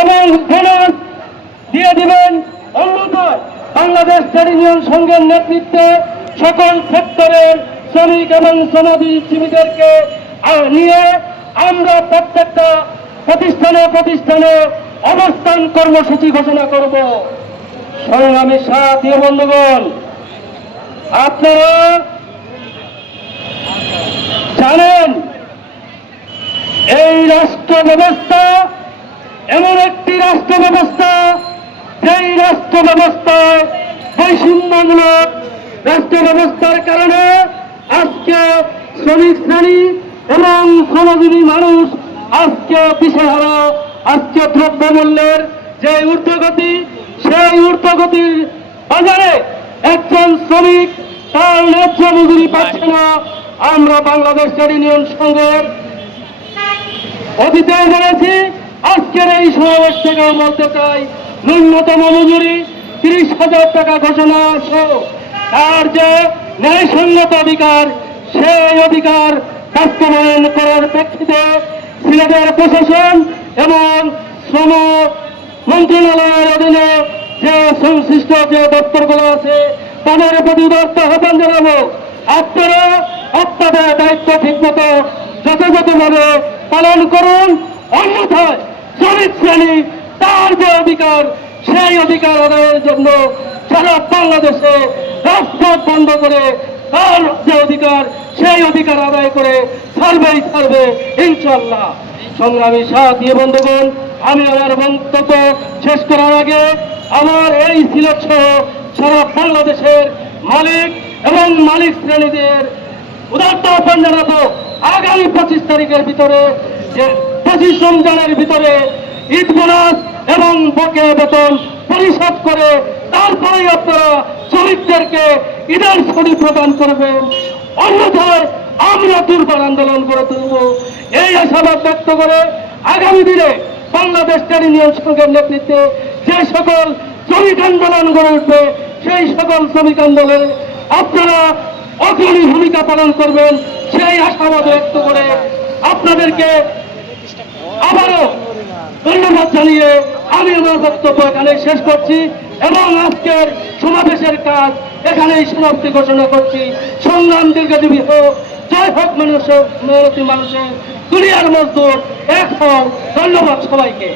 এবং বোনাস দিয়ে দিবেন। অন্যথায় বাংলাদেশ ট্রেড ইউনিয়ন সংঘের নেতৃত্বে সকল সেক্টরের শ্রমিক এবং শ্রমজীবীদেরকে নিয়ে আমরা প্রত্যেকটা প্রতিষ্ঠানে প্রতিষ্ঠানে অবস্থান কর্মসূচি ঘোষণা করব। সংগ্রামী সাথী বন্ধুগণ, আপনারা জানেন এই রাষ্ট্র ব্যবস্থা এমন একটি রাষ্ট্র ব্যবস্থা, যেই রাষ্ট্র ব্যবস্থায় বৈষম্যমূলক রাষ্ট্র ব্যবস্থার কারণে আজকে শ্রমিক শ্রেণী এবং শ্রমজীবী মানুষ আজকে দিশেহারা। আজকে দ্রব্যমূল্যের যে ঊর্ধ্বগতি, সেই ঊর্ধ্বগতির বাজারে একজন শ্রমিক তার ন্যায্য মজুরি পাচ্ছে না। আমরা বাংলাদেশ ট্রেড ইউনিয়ন সংঘের অতীতে বলেছি, আজকের এই সমাবেশ থেকে বলতে চাই, ন্যূনতম মজুরি 30,000 টাকা ঘোষণা আছে। তার যে ন্যায়সঙ্গত অধিকার, সেই অধিকার বাস্তবায়ন করার প্রেক্ষিতে সিলেটের প্রশাসন এবং শ্রম মন্ত্রণালয়ের অধীনে যে সংশ্লিষ্ট যে দপ্তরগুলো আছে তাদের প্রতি আহ্বান জানাবো, আপনারা আপনাদের দায়িত্ব ঠিকমতো যথাযথভাবে পালন করুন। অন্যথায় শ্রমিক শ্রেণী তার যে অধিকার, সেই অধিকার আদায়ের জন্য সারা বাংলাদেশে রাজপথ বন্ধ করে তার যে অধিকার, সেই অধিকার আদায় করে ছাড়বে ইনশাল্লাহ। সংগ্রামী সাথী বন্ধুগণ, আমি আমার বক্তব্য শেষ করার আগে আমার এই সিলেট সহ সারা বাংলাদেশের মালিক এবং মালিক শ্রেণীদের উদাত্ত আহ্বান জানাবো, আগামী 25 তারিখের ভিতরে, যে 25 রমজানের ভিতরে ঈদ বোনাস এবং বকেয়া বেতন পরিশোধ করে তারপরেই আপনারা শ্রমিকদেরকে ঈদের ছুটি প্রদান করবেন। অন্যথায় আমরা দুর্বার আন্দোলন করে তুলব। এই আশাবাদ ব্যক্ত করে আগামী দিনে বাংলাদেশ ট্রেড ইউনিয়ন সংঘের নেতৃত্বে যে সকল শ্রমিক আন্দোলন গড়ে উঠবে, সেই সকল শ্রমিক আন্দোলনে আপনারা অগ্রণী ভূমিকা পালন করবেন, সেই আশাবাদ ব্যক্ত করে আপনাদেরকে আবারও ধন্যবাদ জানিয়ে আমি আমার বক্তব্য এখানে শেষ করছি এবং আজকের সমাবেশের কাজ এখানেই সমাপ্তি ঘোষণা করছি। সংগ্রাম দীর্ঘজীবী হোক, জয় হোক মেহনতি মানুষের, দুনিয়ার মজদুর এক হোক। ধন্যবাদ সবাইকে।